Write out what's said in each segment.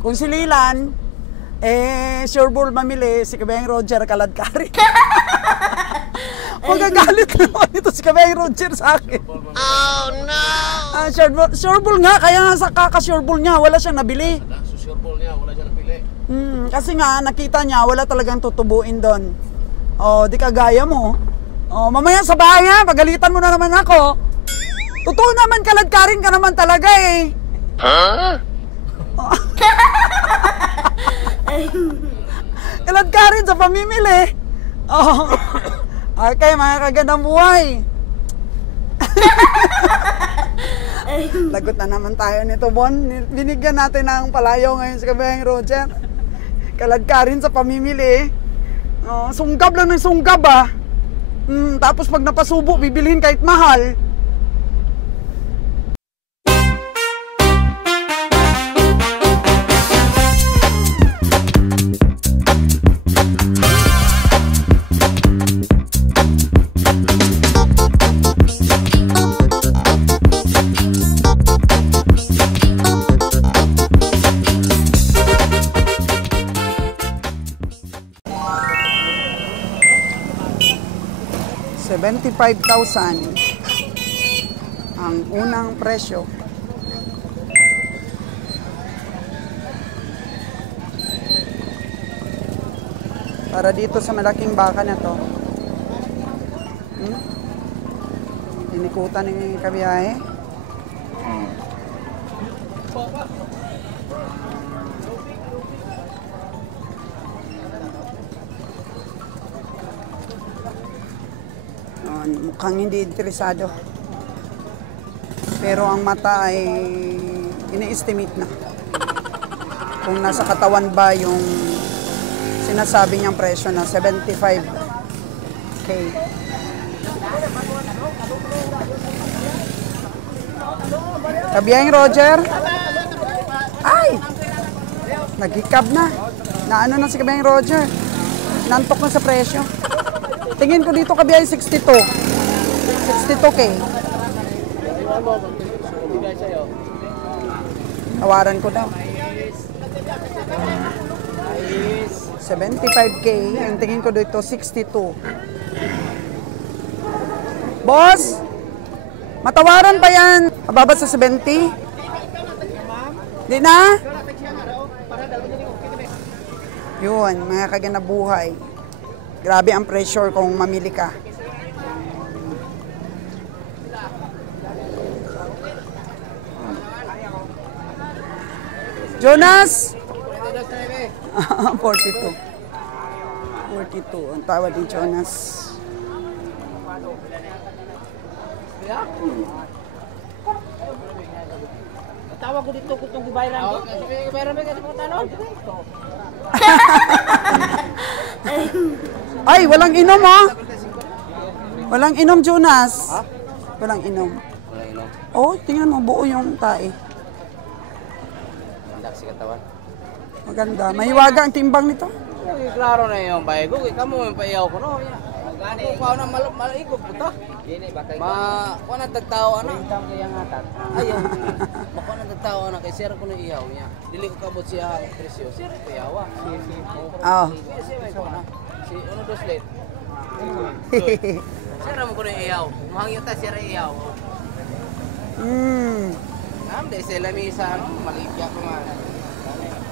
Kung si Lilan, sureball mamili, si Kabayang Roger kaladkari. Magagalit naman ito si Kabayang Roger sa akin. Oh no! Sureball nga, kaya nga sa kaka-sureball niya, wala siyang nabili. Sa sureball niya, wala siyang nabili. Kasi nga, nakita niya, wala talagang tutubuin doon. Oh, di kagaya mo. Oh, mamaya sa bahay ha, pagalitan mo na naman ako. Totoo naman, kaladkarin ka naman talaga eh. Huh? Kaladkarin sa pamimili. Oh. Okay, mga kagandang buhay. Lagot na naman tayo nito, Bon. Binigyan natin ng palayaw ngayon sa Kabayang Roger. Kaladkarin sa pamimili. Sunggab lang ng sunggab ah. Tapos pag napasubo, bibilhin kahit mahal. $75,000 ang unang presyo. Para dito sa malaking baka na to. Inikutan ng kabiyahe. Mukhang hindi interesado. Pero ang mata ay ina-estimate na. Kung nasa katawan ba yung sinasabi niyang presyo na 75K. Kabiyahing Roger? Ay! Nag-hiccup na. Naano na si Kabiyahing Roger? Nantok na sa presyo. Tingin ko dito kabiyahe 62. 62K. Tawaran ko daw. 75K. Ang tingin ko dito 62. Boss! Matawaran pa yan. Mababa sa 70? Di na? Yun, mga kaganabuhay. Grabe ang pressure kung mamili ka. Jonas! 42. 42 ang tawad ni Jonas. Tawag ko dito kung gibayaran ko. Gibayaran ba kasi tanong? Ay, walang inom ha? Walang inom, Jonas. Ha? Walang inom. Walang inom. Oh, tingnan mo, buo yung tae. Maganda kasi katawan. Maganda. Mahiwaga ang timbang nito. Klaro na yung bahay ko. Kamu yung payaw ko, no? Kung na malaikog po ito. Kung na tagtao, ano? Ayaw. Kung na tagtao, ano? Kaya sira ko na iyaw niya. Dili ko kabot siya ang presyo. Sira ko iyawa. Oo. Si ano dos late? Sira mo ko na iyaw. Mahangyo ta sira iyaw. Dahil sa lamisa, maligya ko nga.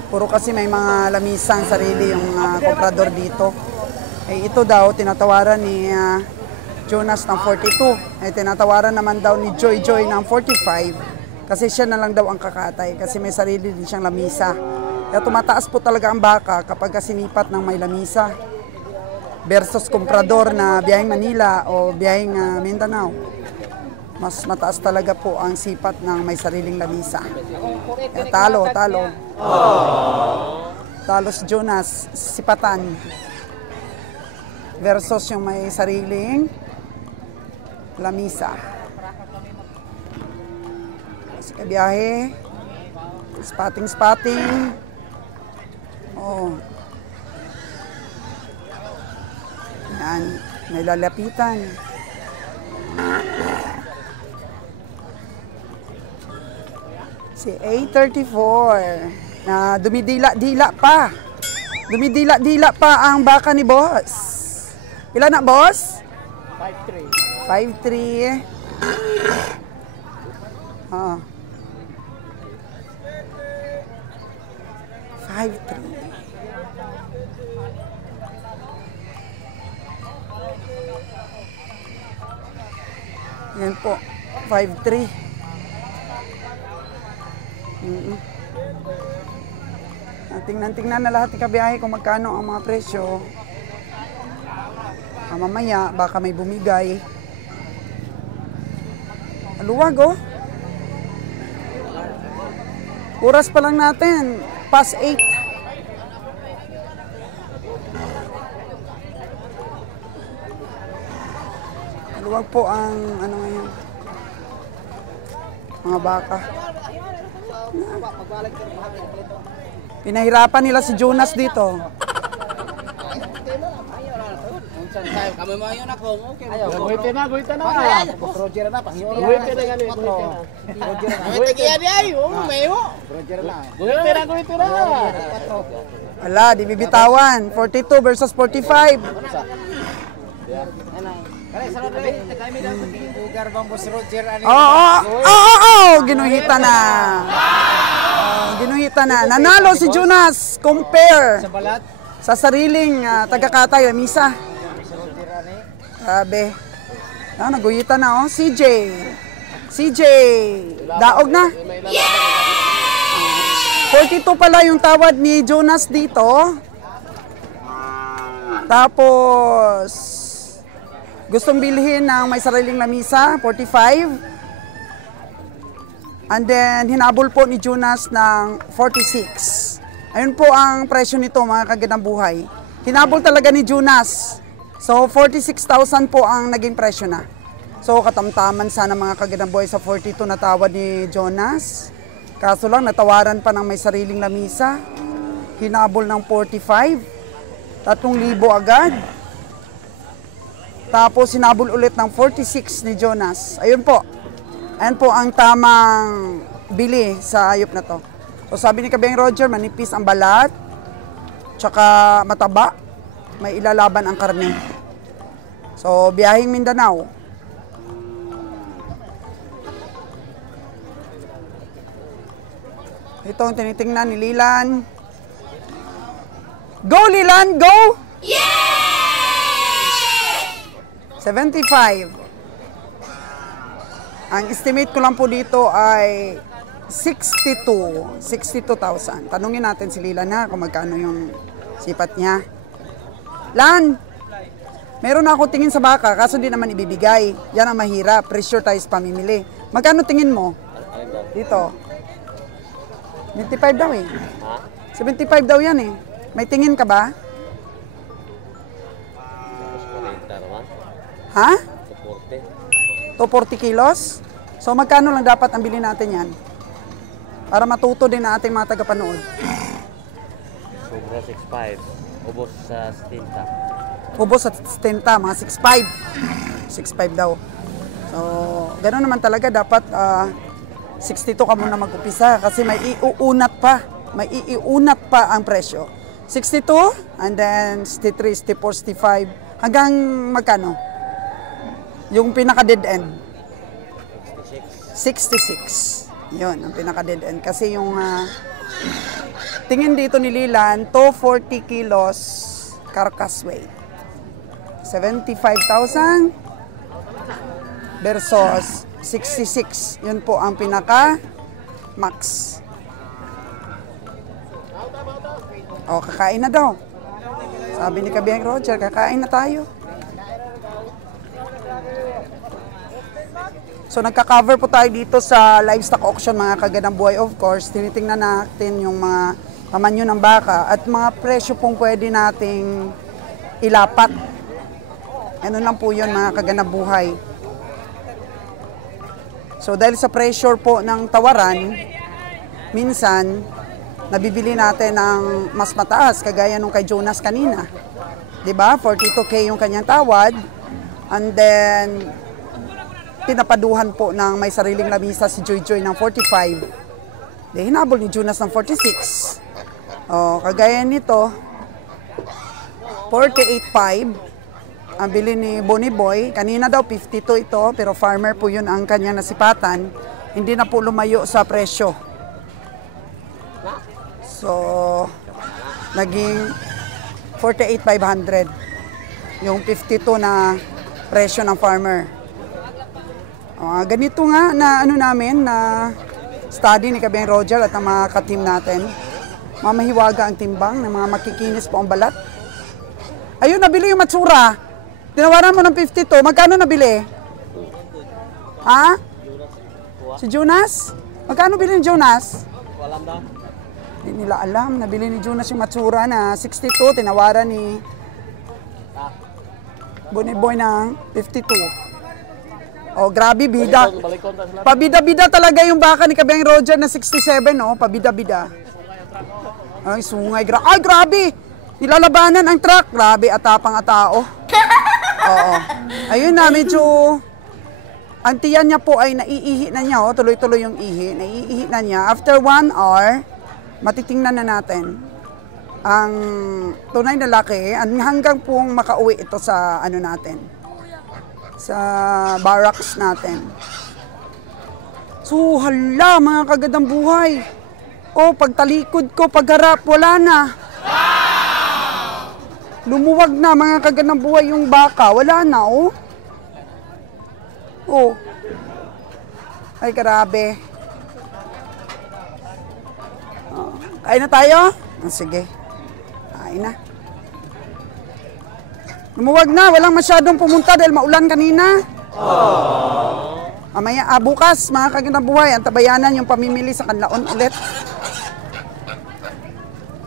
Puro kasi may mga lamisang sarili yung komprador dito. Eh, ito daw, tinatawaran ni Jonas ng 42. Eh, tinatawaran naman daw ni Joy Joy ng 45. Kasi siya na lang daw ang kakatay. Kasi may sarili din siyang lamisa. Kaya tumataas po talaga ang baka kapag sinipat ng may lamisa. Versus komprador na biyaheng Manila o biyaheng Mindanao. Mas mataas talaga po ang sipat ng may sariling lamisa. Kaya talo. Talo si Jonas, sipatan. Versus yung may sariling lamisa. Kasi kabiyahe. Spotting. Oh. Yan. May lalapitan. Si A34. Dumidila-dila pa. Dumidila-dila pa ang baka ni boss. Ilan na, boss? 5'3". 5'3". Ah. 5'3". Yan po. 5'3". Tingnan na lahat ng kabiyahe kung magkano ang mga presyo. Mamaya, baka may bumigay. Aluwag, oh. Oras pa lang natin. Past 8. Aluwag po ang ano ngayon. Mga baka. Pinahirapan nila si Jonas dito. Kami mo yun ako. Guhite na. Roger na. Guhite na gani. Guhite na. Wala, di bibitawan. 42 versus 45. Ginuhita na. Ginuhita na. Nanalo si Jonas. Compare sa sariling taga-Katay, Lamisa. Grabe. Naguhita na, oh. CJ. Daog na. 42 pala yung tawad ni Jonas dito. Tapos, gustong bilhin ng may sariling lamisa, 45. And then, hinabol po ni Jonas ng 46. Ayun po ang presyo nito, mga kagandang buhay. Hinabol talaga ni Jonas. So, 46,000 po ang naging presyo na. So, katamtaman sana mga kagandang buhay sa 42 na tawad ni Jonas. Kaso lang, natawaran pa ng may sariling lamisa. Hinabol ng 45. 3,000 agad. Tapos, hinabol ulit ng 46 ni Jonas. Ayun po. Ayan po ang tamang bili sa ayop na to. So, sabi ni Kabeng Roger, manipis ang balat. Tsaka mataba. May ilalaban ang karne. So, biyahing Mindanao. Ito ang tinitingnan ni Lilan. Go, Lilan! Go! Yeah! 75. Ang estimate ko lang po dito ay 62,000. Tanungin natin si Lilan na kung magkano yung sipat niya. Lan, meron na ako tingin sa baka, kaso di naman ibibigay. Yan ang mahirap, pressure tayo sa pamimili. Magkano tingin mo? Dito. 75 daw eh. 75 daw yan eh. May tingin ka ba? Ha? 240 kilos? So magkano lang dapat ang bilhin natin yan? Para matuto din na ating mga tagapanood. Sobra 6.5. Ubos sa stinta. Ubos sa stinta, mga 6.5. 6.5 daw. So, gano'n naman talaga. Dapat 62 ka muna mag-upisa kasi may iuunat pa. May iuunat pa ang presyo. 62, and then 63, 64, 65. Hanggang magkano? Yung pinaka-dead end. 66. Yun, ang pinaka-dead end. Kasi yung tingin dito ni Lilan, 240 kilos carcass weight. 75,000 versus 66. Yun po ang pinaka-max. O, kakain na daw. Sabi ni Kabeng Roger, kakain na tayo. So, nagka-cover po tayo dito sa livestock auction, mga kagandang buhay. Of course, tinitingnan natin yung mga pamanyo ng baka at mga presyo pong pwede nating ilapat. Ano lang po yun, mga kagandang buhay. So, dahil sa pressure po ng tawaran, minsan, nabibili natin ng mas mataas, kagaya nung kay Jonas kanina. Diba? 42K yung kanyang tawad. And then, pinapaduhan po ng may sariling lamisa si Joy Joy ng 45. Di hinabol ni Jonas ng 46. Oh, kagaya nito, 48.5 ang bili ni Bonnie Boy. Kanina daw 52 ito, pero farmer po yun ang kanyang nasipatan. Hindi na po lumayo sa presyo. So, naging 48,500 yung 52 na presyo ng farmer. Ganito nga na ano namin na study ni Kabeng Roger at ang mga ka-team natin. Mamahiwaga ang timbang ng mga makikinis po ang balat. Ayun, nabili yung Matsura. Tinawaran mo ng 52. Magkano nabili? Ha? Si Jonas? Magkano bili ni Jonas? Walang daw. Hindi nila alam. Nabili ni Jonas yung Matsura na 62. Tinawaran ni Bonnie Boy ng 52. Oh, grabe, bida. Pabida-bida talaga yung baka ni Kabeng Roger na 67, oh. Pabida-bida. Ay, sungay. Ay, grabe! Nilalabanan ang truck. Grabe, atapang atao. Oo. Ayun na, medyo... Ang tiyan niya po ay naiihi na niya, oh. Tuloy-tuloy yung ihi. Naiihi na niya. After 1 hour, matitingnan na natin ang tunay na laki hanggang pong makauwi ito sa ano natin. Sa barracks natin. So, hala, mga kagadang buhay. Oh, pagtalikod ko, pagharap, wala na. Lumuwag na, mga kagadang buhay, yung baka. Wala na, oh. Oh. Ay, grabe. Oh. Kain na tayo? Oh, sige. Kain na. Lumuwag na, walang masyadong pumunta dahil maulan kanina. Mamaya, bukas, mga kagandang buhay, ang tabayanan yung pamimili sa Kanlaon ulit.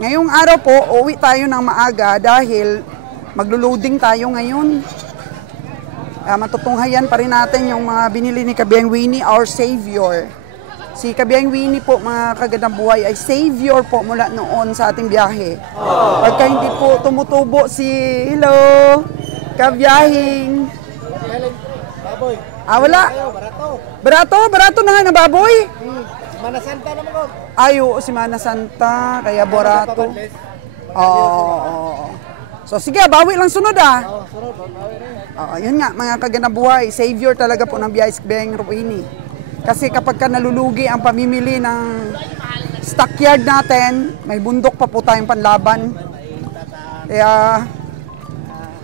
Ngayong araw po, uwi tayo ng maaga dahil maglo-loading tayo ngayon. Matutunghayan pa rin natin yung mga binili ni Kabeng Winnie, our savior. Si Kabeng Winnie po, mga kagandang buhay, ay savior po mula noon sa ating biyahe. Pagka hindi po tumutubo si, hello, kabiyahing. Baboy. Wala. Barato. Barato na nga na baboy. Mana Santa naman ko. Ay, oo, si Mana Santa, kaya barato. Oo. So sige, bawi lang sunod ah. Yun nga, mga kagandang buhay, savior talaga po ng biyahe si Kabeng Winnie. Kasi kapag ka nalulugi ang pamimili ng stockyard natin, may bundok pa po tayong panlaban. Kaya,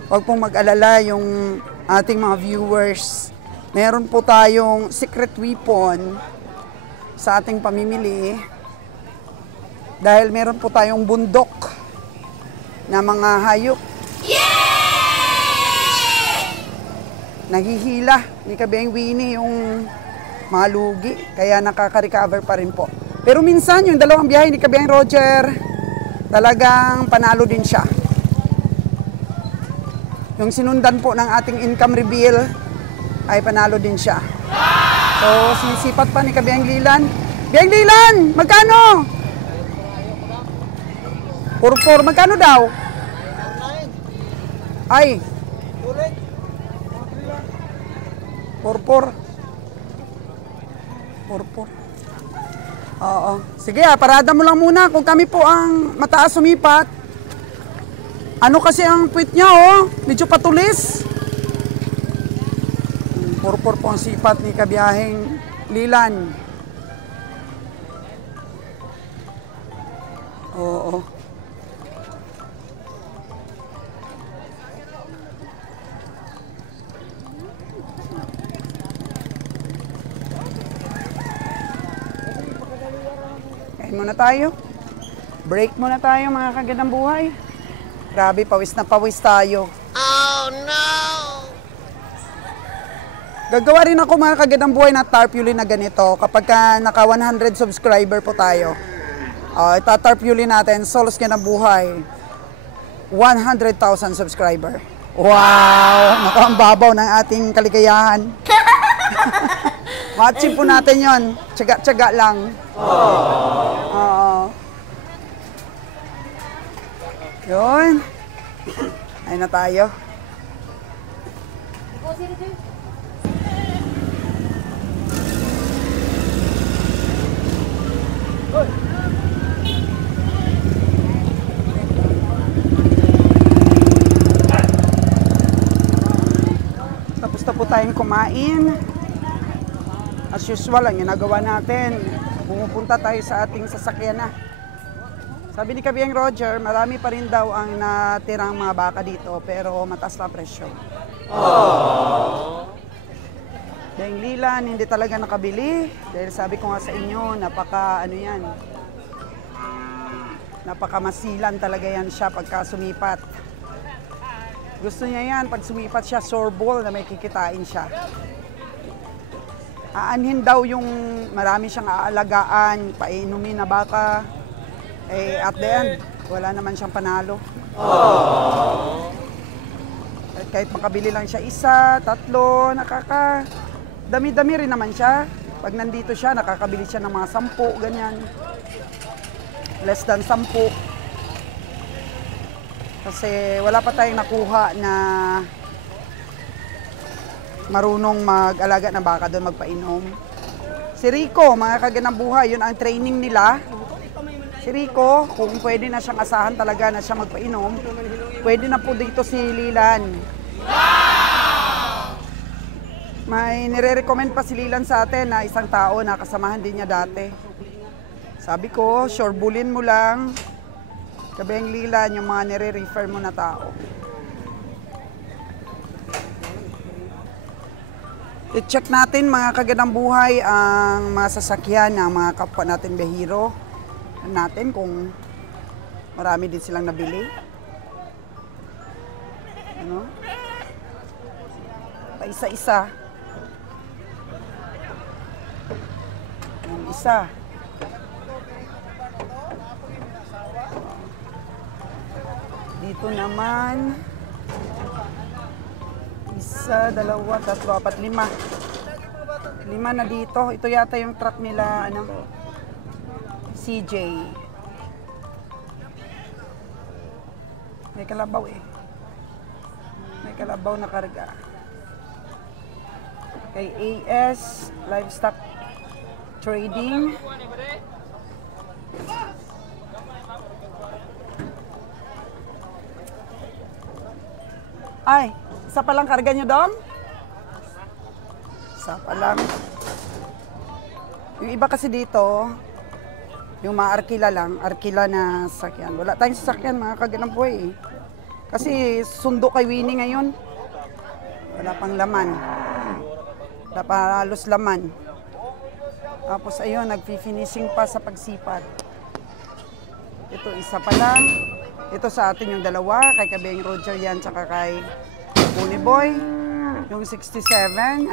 huwag pong mag-alala yung ating mga viewers. Meron po tayong secret weapon sa ating pamimili. Dahil meron po tayong bundok na mga hayop. Naghihila ni Kabeng Winnie yung mga lugi, kaya nakaka-recover pa rin po. Pero minsan, yung dalawang biyahe ni Kabeng Roger, talagang panalo din siya. Yung sinundan po ng ating income reveal, ay panalo din siya. So, sisipat pa ni Kabeng Lilan. Kabeng Lilan, magkano? Purpur, magkano daw? Ay. Purpur. Oo. Sige, parada mo lang muna kung kami po ang mataas sumipat. Ano kasi ang puwit niya, oh? Medyo patulis. Purpur po ang sipat ni kabiyaheng Lilan. Oo. Muna tayo. Break muna tayo, mga kagandang buhay. Grabe, pawis na pawis tayo. Oh no! Gagawa rin ako, mga kagandang buhay, na tarpaulin na ganito kapag ka naka 100 subscriber po tayo. Itatarpaulin natin, Solos Ganang Buhay, 100,000 subscriber. Wow! Naku, ang babaw ng ating kaligayahan. Ma-achieve po natin yon. Tsaga-tsaga lang. Yun. Ayun na tayo. tayong kumain. As usual, ang ginagawa natin, pumupunta tayo sa ating sasakyan na. Sabi ni Kabiang Roger, marami pa rin daw ang natirang mga baka dito, pero mataas na presyo. Dahil Lilan, hindi talaga nakabili. Dahil sabi ko nga sa inyo, napakamasilan talaga yan siya pagka sumipat. Gusto niya yan, pag sumipat siya, sorbol na may kikitain siya. Aanhin daw yung marami siyang aalagaan, painumin na baka. At the end, wala naman siyang panalo. At kahit makabili lang siya isa, tatlo, dami-dami rin naman siya. Pag nandito siya, nakakabili siya ng mga 10, ganyan. Less than 10. Kasi wala pa tayong nakuha na marunong mag-alaga ng baka doon, magpainom. Si Rico, mga kaganang buhay, yun ang training nila. Si Rico, kung pwede na siyang asahan talaga na siya magpainom, pwede na po dito si Lilan. May nire-recommend pa si Lilan sa atin na isang tao na kasamahan din niya dati. Sabi ko, sure bulin mo lang. Kabiang Lilan, yung mga nire-refer mo na tao. I-check natin mga kaganang buhay ang mga sasakyan ng mga kapwa natin behiro. Natin kung marami din silang nabili. Ano? Pa-isa-isa. Yung isa. Dito naman, 1, 2, 3, 4, 5. 5 na dito. Ito yata yung truck nila, CJ. May kalabaw eh. May kalabaw na karga. Kay AS Livestock Trading. Ay, isa pa lang karga nyo, Dom? Isa pa lang. Yung iba kasi dito, yung mga arkila lang, arkila na sasakyan. Wala tayong sasakyan, mga kaganang buhay eh. Kasi sundo kay Winnie ngayon. Wala pang laman. Wala pa halos laman. Tapos ayun, nag-finishing pa sa pagsipat. Ito, isa pa lang. Ito sa atin yung dalawa, kay Kabiang Roger yan, tsaka kay Bunny Boy. Yung 67,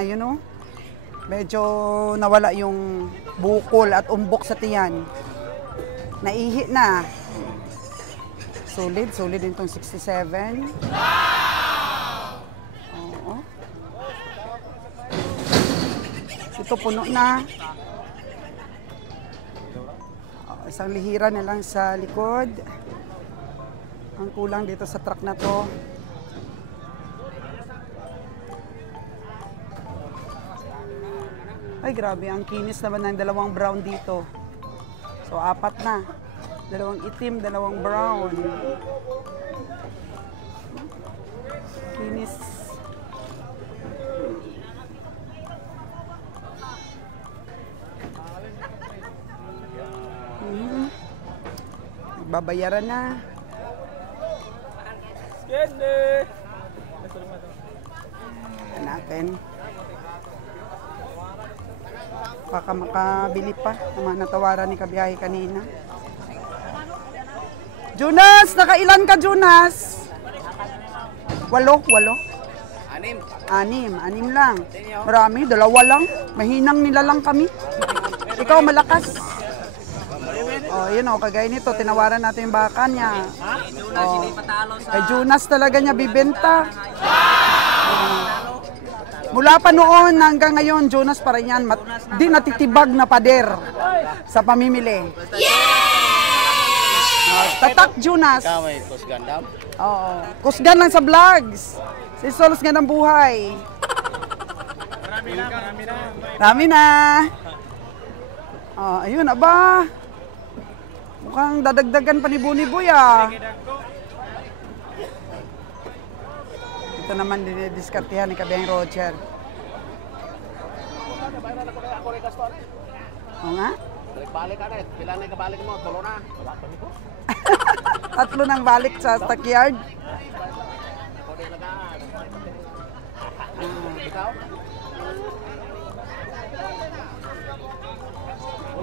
ayun o. Medyo nawala yung bukol at umbok sa tiyan. Naihi na. Solid din itong 67. Oo. Ito puno na. Isang lihira na lang sa likod. Ang kulang dito sa truck na to. Ay grabe, ang kinis naman ng dalawang brown dito. So 4 na. 2 itim, 2 brown. Kinis. Babayaran na. Natin. Baka makabili pa ng mga natawaran ni Kabiyahe kanina. Jonas! Nakailan ka, Jonas? 8? 6 lang. Marami, 2 lang. Mahinang nila lang kami. Ikaw malakas. Oh, yun oh, kagaya nito, tinawaran natin yung baka niya. Oh. Kay Jonas talaga niya bibenta. Mula pa noon hanggang ngayon, Jonas pa rin yan. Di natitibag na pader sa pamimili. Tatak, Jonas. Kamay, kusgan daw. Oo. Kusgan lang sa vlogs. Si Solos nga ng buhay. Marami na. Oh, ayun, aba. Mukhang dadagdagan pa ni Bunny Boy ah. Ito naman dinidiskartehan ni Kabiang Roger. Oo nga. Balik ka na. Pila na kabalik mo, tulo na. Wala pa nito. Tatlo nang balik sa stockyard. Ikaw?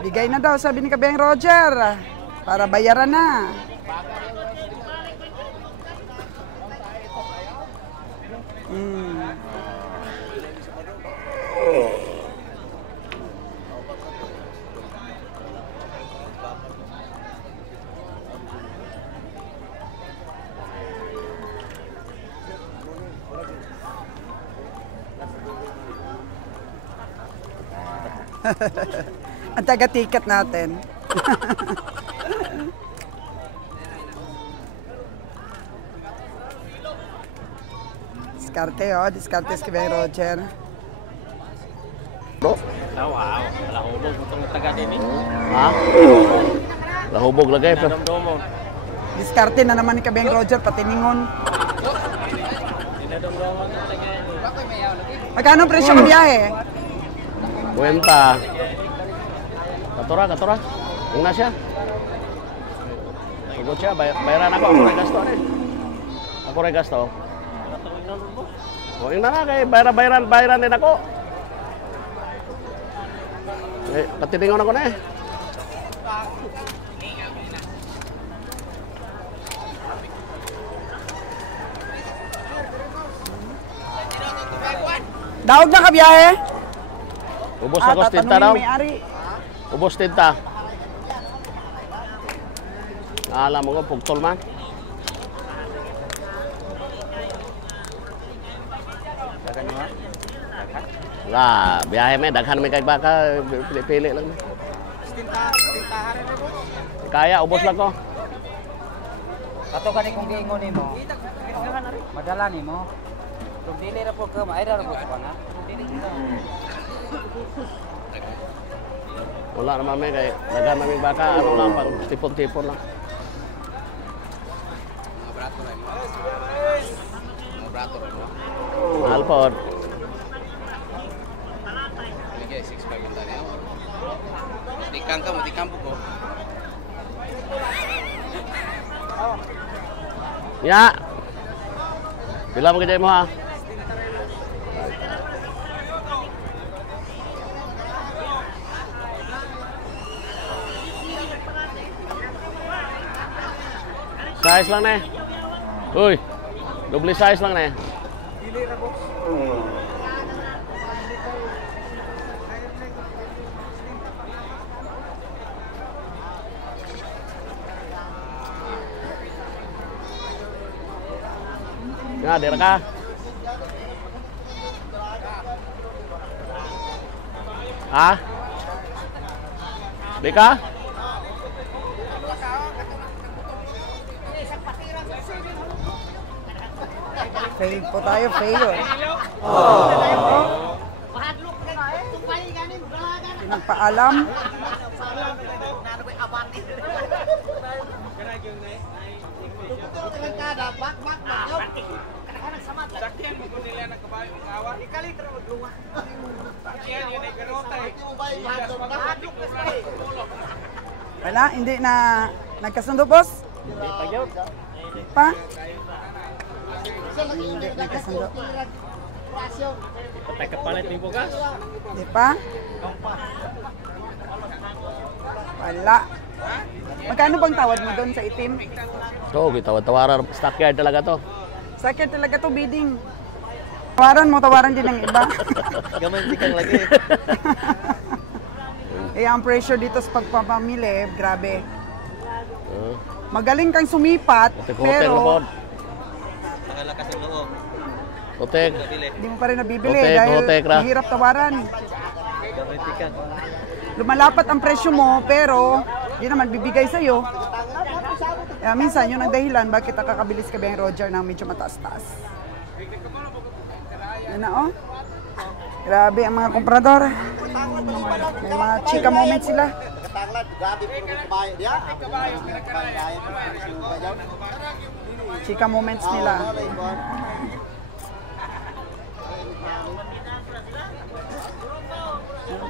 Bigay na daw, sabi ni Kabeng Roger. Para bayaran na. Ang taga-ticket natin. Diskarte, oh. Diskarte si Kabeng Roger. Bro? Wow, lahubog itong taga din eh. Ha? Lahubog lagay. Dinadamdamon. Diskarte na naman ni Kabeng Roger, pati ningon. Dinadamdamon itong taga din. Magkano ang presyo ng biyahe? Buwenta. Katura. Una siya. Sugot siya, bayaran ako. Ako rin gasto eh. Ako rin gasto. O, yun na nga, kay bayaran din ako. Eh, patiningon ako na eh. Daog na ka biyahe? Ubos ako sa tinta daw. may-ari. Ubos tinta. Alam mo ko, pugtol man. Lah, biyahe may daghan may kay baka pili-pili lang. Tintahan na po. Kaya ubos lang ko. Kato ka kung giingon nimo. Madala nimo. Kung dili ra po ka, maayra ra po ka na. Dili kita. Wala naman may kay daghan may baka ano lang pang tipon-tipon lang. Mahal po. Tikang po ko. Ya. Bila mo kajay mo ha? Size lang na eh. Uy, double size lang na eh. Nga, dira ka. Ha? Di ka? Fail po tayo, fail. Pinagpaalam. Wala, hindi na nagkasundo, boss? Pa? Hindi nagkasundo. Patay kapalit yung bugas. Hindi pa? Wala. Magkano bang tawad mo doon sa itim? So, tawad-tawaran. Stockyard talaga to. Sakit talaga to bidding. Tawaran din ng iba. Gaman si kang lagi. Eh, ang pressure dito sa pagpapamili, grabe. Magaling kang sumipat, pero Nakalakas ang loob. Hotek. hindi mo pa rin nabibili Hotek, dahil hotek ra. mahirap tawaran. Gaman si kang. Lumalapat ang presyo mo, pero hindi naman bibigay sa'yo. Kaya minsan, yun ang dahilan bakit nakakabilis ka ba yung Roger ng medyo mataas-taas. Yan na, oh. Grabe ang mga komprador. May mga chika moments sila. Chika moments nila.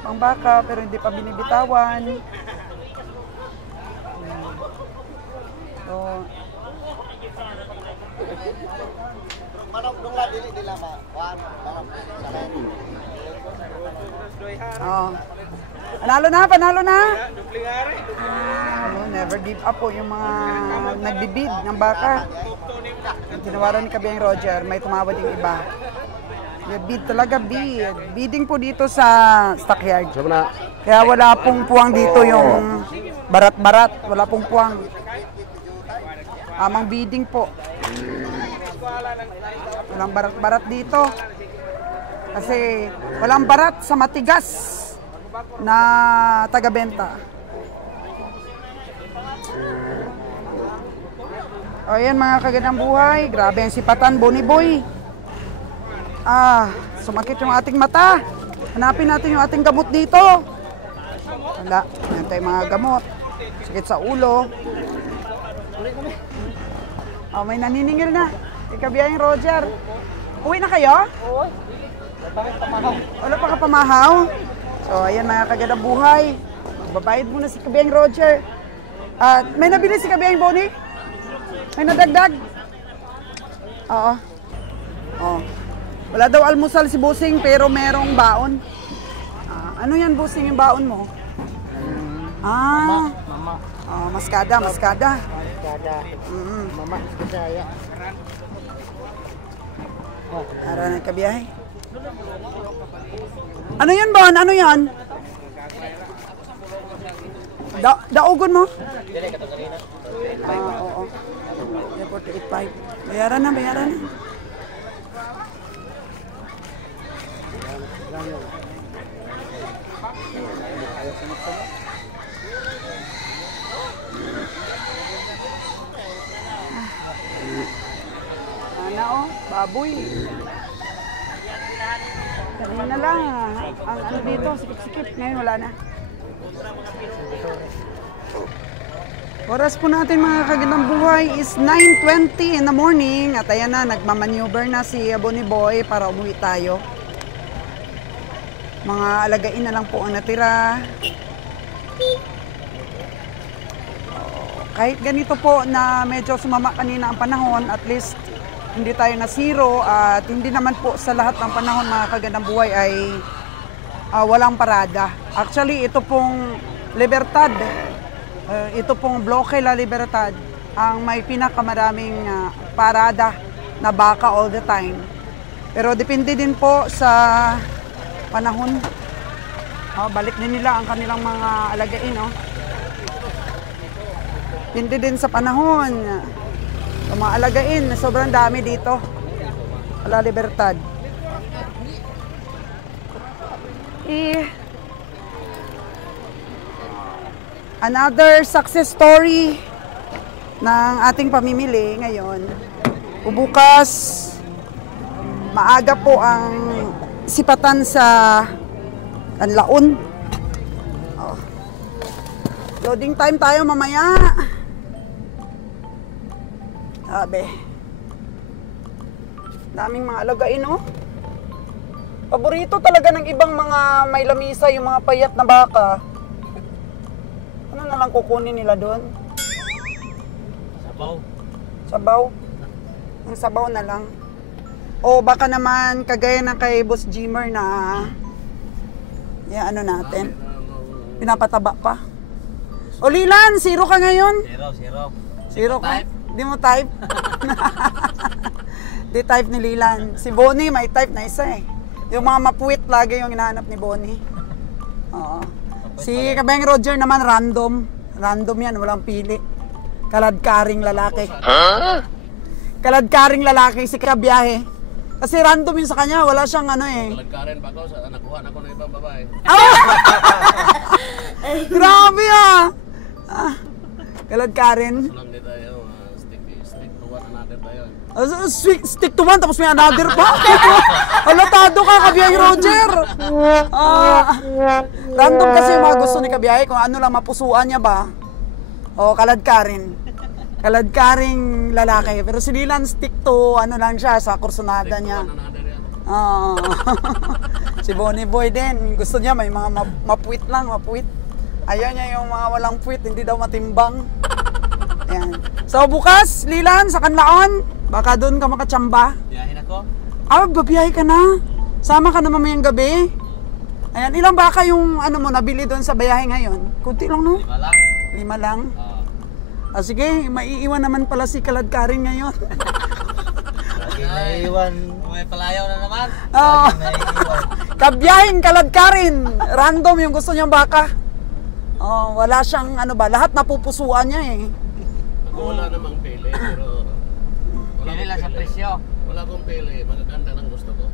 pang baka pero hindi pa binibitawan. So, oh. Panalo na. Oh, never give up po yung mga nagbibid ng baka. Yung tinawaran ni Kabiang Roger, may tumawad yung iba. Yung bid talaga, bid. Bidding po dito sa stockyard. Sabi na, Kaya wala pong puwang dito yung barat-barat. Wala pong puwang. Amang bidding po. Walang barat-barat dito. Kasi walang barat sa matigas na taga-benta. O yan mga kagandang buhay. Grabe ang sipatan, Bonnie Boy. Sumakit yung ating mata. Hanapin natin yung ating gamot dito. Wala. Yan tayo mga gamot. Sakit sa ulo. May naniningil na. Ikabiyahing Roger. Uwi na kayo? Oo. Wala pa kapamahaw? So, ayan mga kagandang buhay. Magbabayad muna si Kabiyahing Roger. May nabili si Kabiyahing Bonnie? May nadagdag? Oo. Oh. Wala daw almusal si Busing pero merong baon. Ano yan, Busing, yung baon mo? Mama. Maskada. Maskada. Mama, Bisaya. Ara na kabiyahe. Ano yan, Bon? Ano yan? Daugon mo? Oo. 48.5. Bayaran na. Baboy. Kanina lang. Ang ano dito, sikip-sikip. Ngayon wala na. Oras po natin mga kagandang buhay is 9:20 in the morning. At ayan na, nagmamaneuver na si Bonnie Boy para umuwi tayo. Mga alagain na lang po ang natira. Kahit ganito po na medyo sumama kanina ang panahon, at least hindi tayo na zero at hindi naman po sa lahat ng panahon mga kagandang buhay ay walang parada. Actually, ito pong Libertad, ito pong Bloque La Libertad, ang may pinakamaraming parada na baka all the time. Pero depende din po sa panahon. Balik din nila ang kanilang mga alagain. Depende din sa panahon. Umaalagain, sobrang dami dito. La Libertad. Another success story ng ating pamimili ngayon. Bukas, maaga po ang sipatan sa Kanlaon. Loading time tayo mamaya. Sabi. Daming mga alagain, Paborito talaga ng ibang mga may lamisa, yung mga payat na baka. Ano na lang kukunin nila doon? Sabaw? Ang sabaw na lang. O baka naman kagaya ng kay Boss Jimmer na ano natin? Pinapataba pa. O Lilan, zero ka ngayon? Zero ka? Di mo type? Di type ni Lilan. Si Bonnie may type na isa Yung mga mapuwit lagi yung hinahanap ni Bonnie. Oo. Si Kabeng Roger naman random. Random yan, walang pili. Kaladkaring lalaki. Kaladkaring lalaki si Kabiyahe. Kasi random yun sa kanya, wala siyang Kaladkarin pa ako, nakuha na ko ng ibang babae. Grabe Kaladkarin. Stick to one tapos may another pa. Halatado ka, Kabiyahing Roger. Random kasi yung mga gusto ni Kabiyahe kung ano lang mapusuan niya ba. Kaladkarin. Kaladkaring lalaki. Pero si Lilan stick to ano lang siya sa kursonada niya. Si Bonnie Boy din, gusto niya may mga mapuwit lang, mapuwit. Ayaw niya yung mga walang puwit, hindi daw matimbang. Ayan. So bukas, Lilan, sa Kanlaon, baka doon ka makatsamba. Biyahin ako. Babiyahe ka na. Sama ka na mamayang gabi. Ayan, ilang baka yung ano mo nabili doon sa bayahe ngayon? Kunti lang, no? 5 lang. 5 lang. Sige, maiiwan naman pala si Kaladkarin ngayon. Lagi naiiwan. May palayaw na naman. Oh. Lagi naiiwan. Kabyahin Kaladkarin. Random yung gusto niyang baka. Oh, wala siyang ano ba, lahat napupusuan niya eh. Wala namang pili, pero Pili lang sa presyo. wala akong pili. Magaganda ng gusto ko.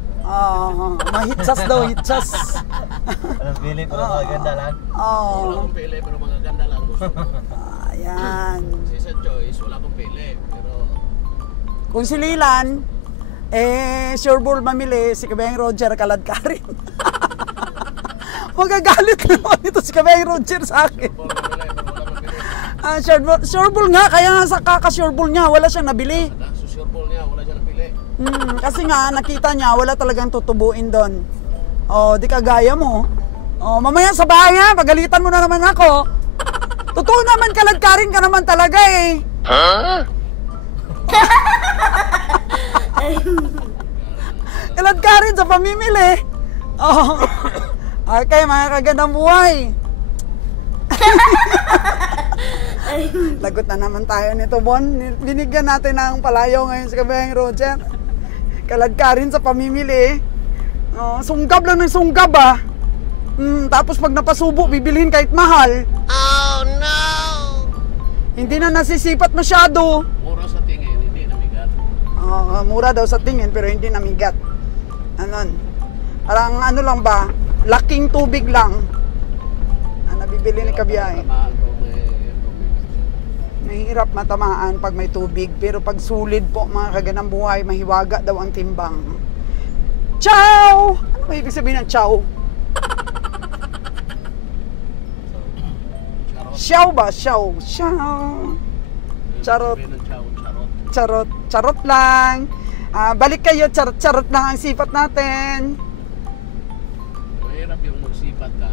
Mahitsas daw, hitsas. Anong pili pero maganda lang. Wala Oh, akong pili, pero magaganda lang ang gusto ko. ayan. Si sa choice, wala akong pili. Pero Kung si Lilan, sure ball mamili, si Kabayang Roger Kaladkarin. Magagalit naman ito si Kabayang Roger sa akin. ball pili, pero wala akong pili. Sure ball nga, kaya nga sa kaka-sure ball niya, wala siyang nabili. Sa sure ball niya, wala siya napili. Kasi nga, nakita niya, wala talagang tutubuin doon. Oh, di kagaya mo. Oh, mamaya sa bahay ha, pagalitan mo na naman ako. Totoo naman, Kaladkarin ka naman talaga eh. Kaladkarin sa pamimili. Oh. Okay, mga kagandang buhay. Lagot na naman tayo nito, Bon. Binigyan natin ng palayaw ngayon sa Kabayang Roger. Kaladkarin sa pamimili. Oh, sunggab lang ng sunggab ah. Tapos pag napasubo, bibilhin kahit mahal. Oh no! Hindi na nasisipat masyado. Mura sa tingin, hindi namigat. Mura daw sa tingin pero hindi namigat. Anon. Parang ano lang ba? Laking tubig lang. Nabibili ni Kabiyahe. Tamaan ko, may tubig. Mahirap matamaan pag may tubig. Pero pag sulid po mga kaganang buhay, mahiwaga daw ang timbang. Ciao! Ano ba ibig sabihin ng ciao? Ciao ba? Ciao. Ciao. Charot. Sabihin ng charot. Charot. Charot lang. Balik kayo. Charot lang ang sipat natin. Mahirap yung magsipat ka.